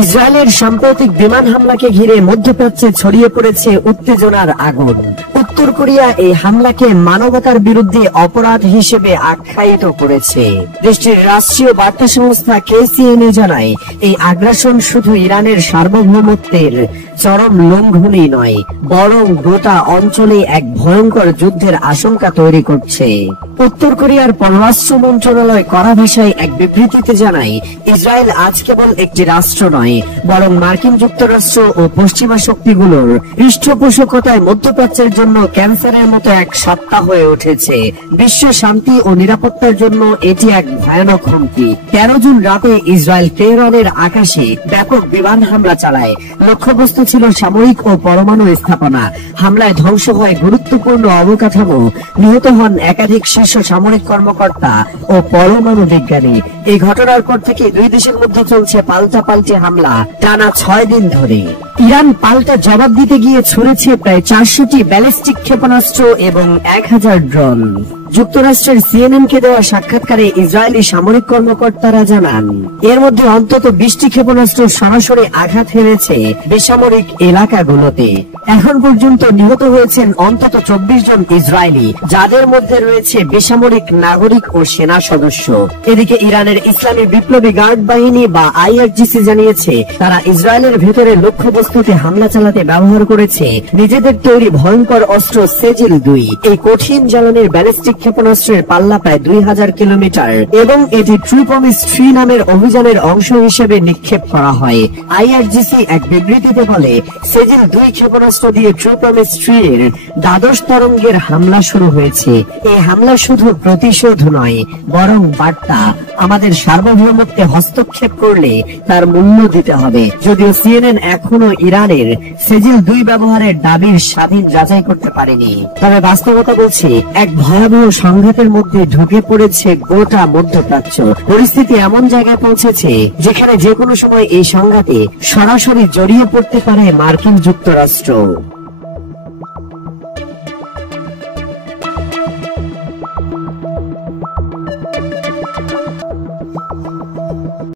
ইসরায়েলের সাম্প্রতিক বিমান হামলাকে ঘিরে মধ্যপ্রাচ্যে ছড়িয়ে পড়েছে উত্তেজনার আগুন। উত্তর কোরিয়া এই হামলাকে মানবতার বিরুদ্ধে অপরাধ হিসেবে আখ্যায়িত করেছে। দেশটির রাষ্ট্রীয় বার্তা সংস্থা KCNA জানায়, এই আগ্রাসন শুধু ইরানের সার্বভৌমত্বের চরম লঙ্ঘনই নয়, বরং গোটা অঞ্চলে এক ভয়ঙ্কর যুদ্ধের আশঙ্কা তৈরি করছে। উত্তর কোরিয়ার পররাষ্ট্র মন্ত্রণালয় কড়া ভাষায় এক বিবৃতিতে জানায়, ইসরায়েল আজ কেবল একটি রাষ্ট্র নয়, বরং মার্কিন যুক্তরাষ্ট্র ও পশ্চিমা শক্তিগুলোর পৃষ্ঠপোষকতায় মধ্যপ্রাচ্যের জন্য ক্যান্সারের মতো এক সত্তা হয়ে উঠেছে। বিশ্ব শান্তি ও নিরাপত্তার জন্য এটি এক ভয়ানক হুমকি। 13 জুন রাতে ইসরায়েল তেহরানের আকাশে ব্যাপক বিমান হামলা চালায়। লক্ষ্যবস্তু ছিল সামরিক ও পরমাণু স্থাপনা। হামলায় ধ্বংস হয় গুরুত্বপূর্ণ অবকাঠামো, নিহত হন একাধিক শীর্ষ সামরিক কর্মকর্তা ও পরমাণু বিজ্ঞানী। এই ঘটনার পর থেকে দুই দেশের মধ্যে চলছে পাল্টাপাল্টি হামলা টানা 6 দিন ধরে। ইরান পাল্টা জবাব দিতে গিয়ে ছুড়েছে প্রায় 400টি ব্যালিস্টিক ক্ষেপণাস্ত্র এবং 1000 ড্রোন। যুক্তরাষ্ট্রের CNN কে দেওয়া সাক্ষাৎকারে ইসরায়েলি সামরিক কর্মকর্তারা জানান, এর মধ্যে অন্তত 20টি ক্ষেপণাস্ত্র সরাসরি আঘাত হেনেছে বেসামরিক এলাকাগুলোতে। এখন পর্যন্ত নিহত হয়েছেন অন্তত 24 জন ইসরায়েলি, যাদের মধ্যে রয়েছে বেসামরিক নাগরিক ও সেনা সদস্য। এদিকে ইরানের ইসলামী বিপ্লবী গার্ড বাহিনী বা IRGC জানিয়েছে, তারা ইসরায়েলের ভেতরে লক্ষ্যবস্তুতে হামলা চালাতে ব্যবহার করেছে নিজেদের তৈরি ভয়ঙ্কর অস্ত্র সেজিল-2। এই কঠিন জ্বালানির ব্যালিস্টিক ক্ষেপণাস্ত্রের পাল্লা প্রায় 2000 কিলোমিটার এবং এটি ট্রু প্রমিস 3 নামের অভিযানের অংশ হিসেবে নিক্ষেপ করা হয়। IRGC এক বিবৃতিতে বলে, সেজিল-2 ক্ষেপণাস্ত্র দিয়ে ট্রু প্রমিস 3 এর দ্বাদশ তরঙ্গের হামলা শুরু হয়েছে। এই হামলা শুধু প্রতিশোধ নয়, বরং বার্তা, আমাদের সার্বভৌমত্বে হস্তক্ষেপ করলে তার মূল্য দিতে হবে। যদিও CNN এখনো ইরানের সেজিল-2 ব্যবহারের দাবির স্বাধীন যাচাই করতে পারেনি, তবে বাস্তবতা বলছে এক ভয়াবহ সংঘাতের মধ্যে ঢুকে পড়েছে গোটা মধ্যপ্রাচ্য। পরিস্থিতি এমন জায়গায় পৌঁছেছে যেখানে যে কোনো সময় এই সংঘাতে সরাসরি জড়িয়ে পড়তে পারে মার্কিন যুক্তরাষ্ট্র।